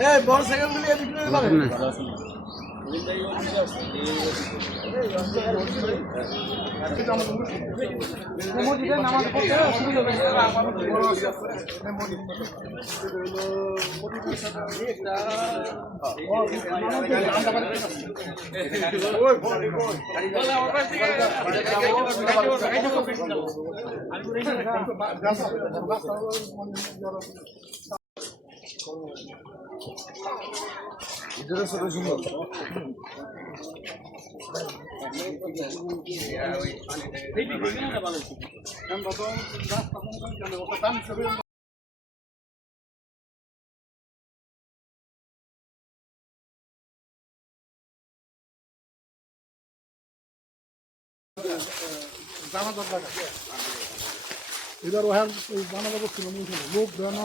এই বড় সাইকেল গুলি আমি বিক্রি করে পাবেন এবার ওখান ওই জানা যাব ছিল লোক দেয় না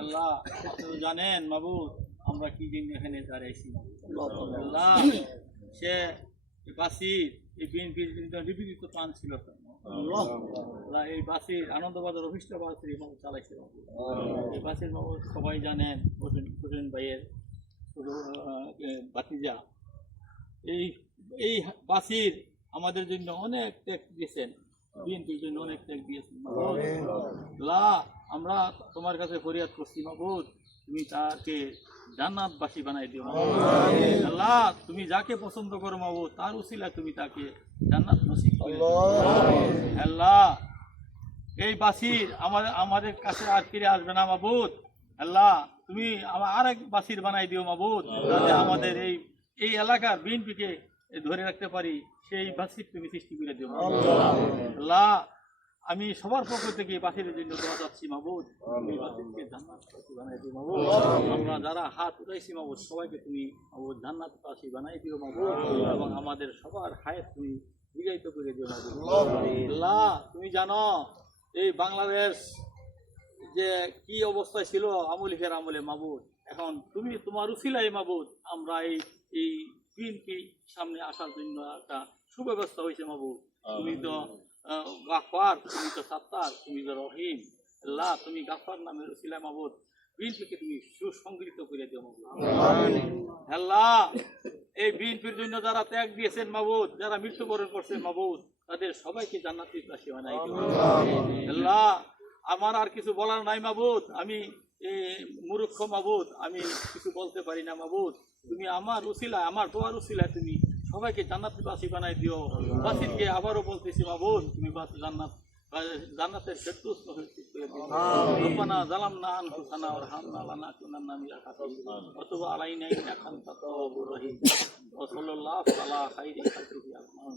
আল্লাহ জানেন মাবুদ আমরা কি জন্য এখানে দাঁড়াইছি? আল্লাহ সে এই বাসির এই বিএনপির নিবেদিত প্রাণ ছিল। আল্লাহ। এই বাসির আনন্দবাজার অফিসটা বাসির এবং চালাইছে বাবু এই বাসির বাবু সবাই জানেন হোসেন ভাইয়ের ভাতিজা। এই এই বাসির আমাদের জন্য অনেক ত্যাগ দিয়েছেন। বিএনপির জন্য অনেক ত্যাগ দিয়েছেন। আমরা তোমার কাছে ফরিয়াদ করছি মাবুদ। তুমি তাকে জান্নাতবাসী বানাই দিও আল্লাহ তুমি যাকে পছন্দ করো মাবুদ তার উসিলা তুমি তাকে জান্নাত নসিব করে আল্লাহ। এই বাসির আমাদের আমাদের কাছে আর ফিরে আসবে না মাবুদ। আল্লাহ তুমি আমার আরেক বাসির বানাই দিও মাবুদ যাতে আমাদের এই এই এলাকার বিএনপিকে ধরে রাখতে পারি সেই বাসির তুমি সৃষ্টি করে দিও। আল্লাহ আমি সবার পক্ষ থেকে বাসির জন্য দোয়া যাচ্ছি মাবুদ আমরা যারা হাত উঠাইছি মাবুদ সবাইকে তুমি মাবুদ জান্নাত বাসী বানাই দিও মাবুদ এবং আমাদের সবার হায়াত তুমি বিজয়িত করে দিও মাবুদ আল্লাহ, তুমি জানো, এই বাংলাদেশ যে কি অবস্থায় ছিল আমলিকের আমলে মাবুদ এখন তুমি তোমার উসিলাই মাবুদ আমরা এই এই বিএনপি সামনে আসার জন্য একটা সুব্যবস্থা হয়েছে মাবুদ তুমি তো গাফার তুমি তো সাত্তার তুমি তো রহিম। আল্লাহ তুমি গাফার নামের উসিলাই মাবুদ। বিএনপিকে তুমি সুসংগৃহীত করে দিও মাবুদ। আল্লাহ এই বিএনপির জন্য যারা ত্যাগ দিয়েছেন মাবুদ যারা মৃত্যুবরণ করছেন মাবুদ তাদের সবাইকে জান্নাতি রাশি বানাই দিও। আল্লাহ আমার আর কিছু বলার নাই মাবুদ। আমি মূর্খ মাবুদ। আমি কিছু বলতে পারি না মাবুদ। তুমি আমার উসিলা আমার দোয়ার উসিলা তুমি সবাইকে জান্নাতি বাসি বানাই দিও। বাসিরকে আবারও বলতেছি মাবুদ তুমি বাস জান্নাত। জান্নাতের ফেরদৌস নসিব করে দিও। রব্বানা জালামনা আনফুসানা ওয়ারহামনা লানাকুনান্না মিনাল খাসিরিন ওয়া তুব আলাইনা ইন্নাকা আনতাত তাওয়াবুর রহিম। ওয়া সাল্লাল্লাহু আলা খাইরি খালকিহি আজমাইন।